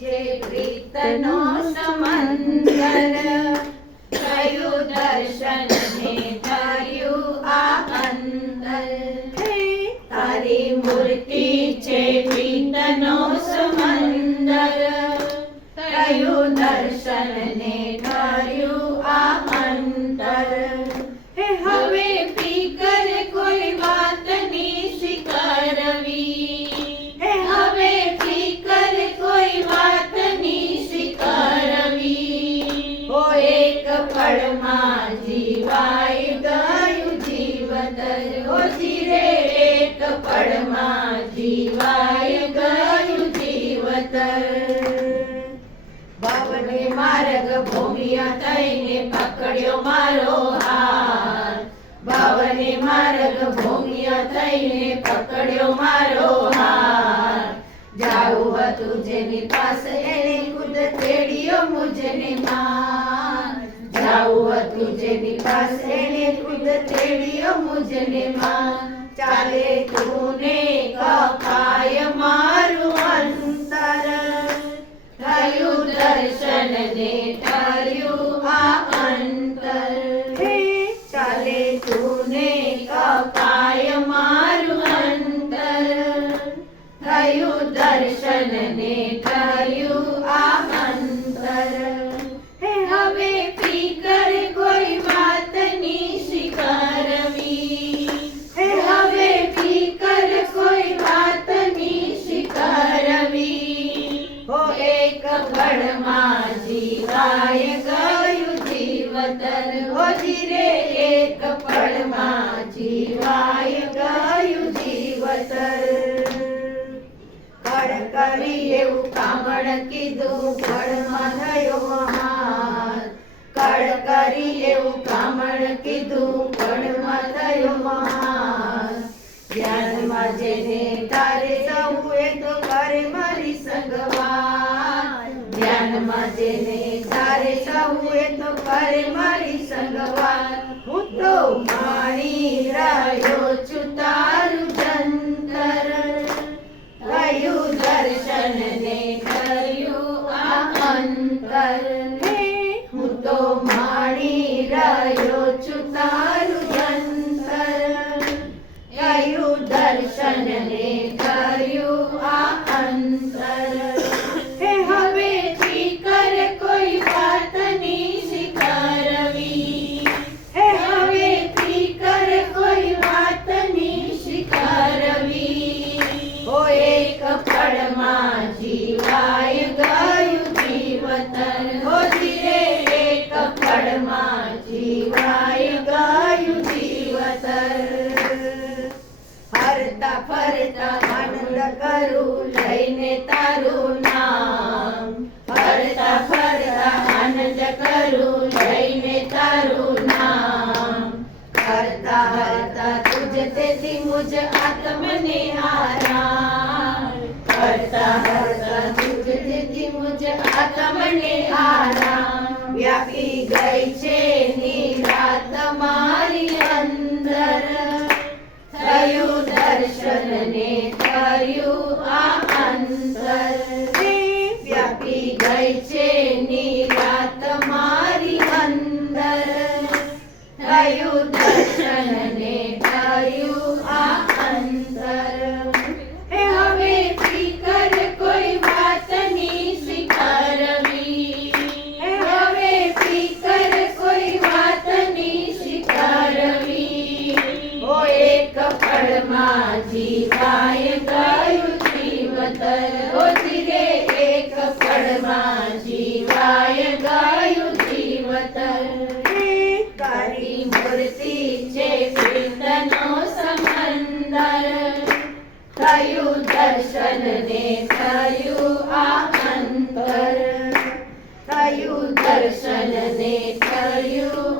છે પ્રીતનો સમંદર, થયું દર્શન ને થયું આ અંતર. તારી મૂર્તિ છે પ્રીતનો સમંદર, થયું દર્શન ને થયું આ અંતર. હવે ફિકર કોઈ વાતની સ્વીકારવી, હવે ફિકર કોઈ વાતની સ્વીકારવી. ઓ એક પળમાં જીવાય ગયું જીવતર, ઓ જીરે એક પળમાં જીવાય ગયું જીવતર. ભવને માર્ગ ભૂમિયા થઈને પકડ્યો મારો હાથ, ભવને માર્ગ ભૂમિયા થઈને પકડ્યો મારો હાથ. જાવું હતું જેની પાસે એને ખુદ તેડ્યો મુજને માં, જાવું હતું જેની પાસે એને ખુદ તેડ્યો મુજને માં. ચાલે તું ને કપાય મારું અંતર, થયું દર્શન ને થયું આ અંતર. ચાલે તું ને કપાય મારું અંતર, થયું દર્શન ને થયું આ અંતર. હવે ફિકર કોઈ વાતની સ્વીકારવી, હવે ફિકર કોઈ વાતની સ્વીકારવી. હો એક પળમાં જીવાય ગયું જીવતર, હો જીરે એક પળમાં જીવાય ગયું જીવતર. કળ કરી એવું કામણ કીધું પળમાં થયો મહાન, કળ કરી એવું કામણ કીધું પળમાં થયો મહાન. ધ્યાનમાં જેને તારે સૌએ તો કરે મારી સંગવાન, ધ્યાનમાં જેને તારે સૌએ તો કરે મારી સંગવાન. હું તો માણી રહ્યો છું તારું જંતર, થયું દર્શન ને થયું આ અંતર. હું તો માણી રહ્યો છું તારું જંતર, થયું દર્શન ને થયું આ અંતર. હવે ફિકર કોઈ વાતની સ્વીકારવી, હવે ફિકર કોઈ વાતની સ્વીકારવી. ઓ એક પળમાં જીવાય ગયું જીવતર, ઓ જીરે એક પળમાં જીવાય ગયું જીવતર. હરતા ફરતા આનંદ કરું લઈને તારું નામ, હરતા ફરતા આનંદ કરું લઈને તારું નામ. હરતા હરતા તુજ તેથી મુજ આત્મને આરામ, હરતા હરતા તુજ તેથી મુજ આત્મને આરામ. વ્યાપી ગઈ છે નિરાત મારી અંદર, થયું દર્શન ને થયું આ અંતર. વ્યાપી ગઈ છે નિરાત મારી અંદર, થયું દર્શન ને થયું આ અંતર. હવે ફિકર કોઈ વાતની સ્વીકારવી, હવે ફિકર કોઈ વાતની સ્વીકારવી. ઓ એક પળમાં જીવાય ગયું જીવતર, ઓ જીરે એક પળમાં જીવાય ગયું જીવતર. તારી મૂર્તિ છે પ્રીતનો સમંદર, થયું દર્શન ને થયું આ અંતર, થયું દર્શન ને થયું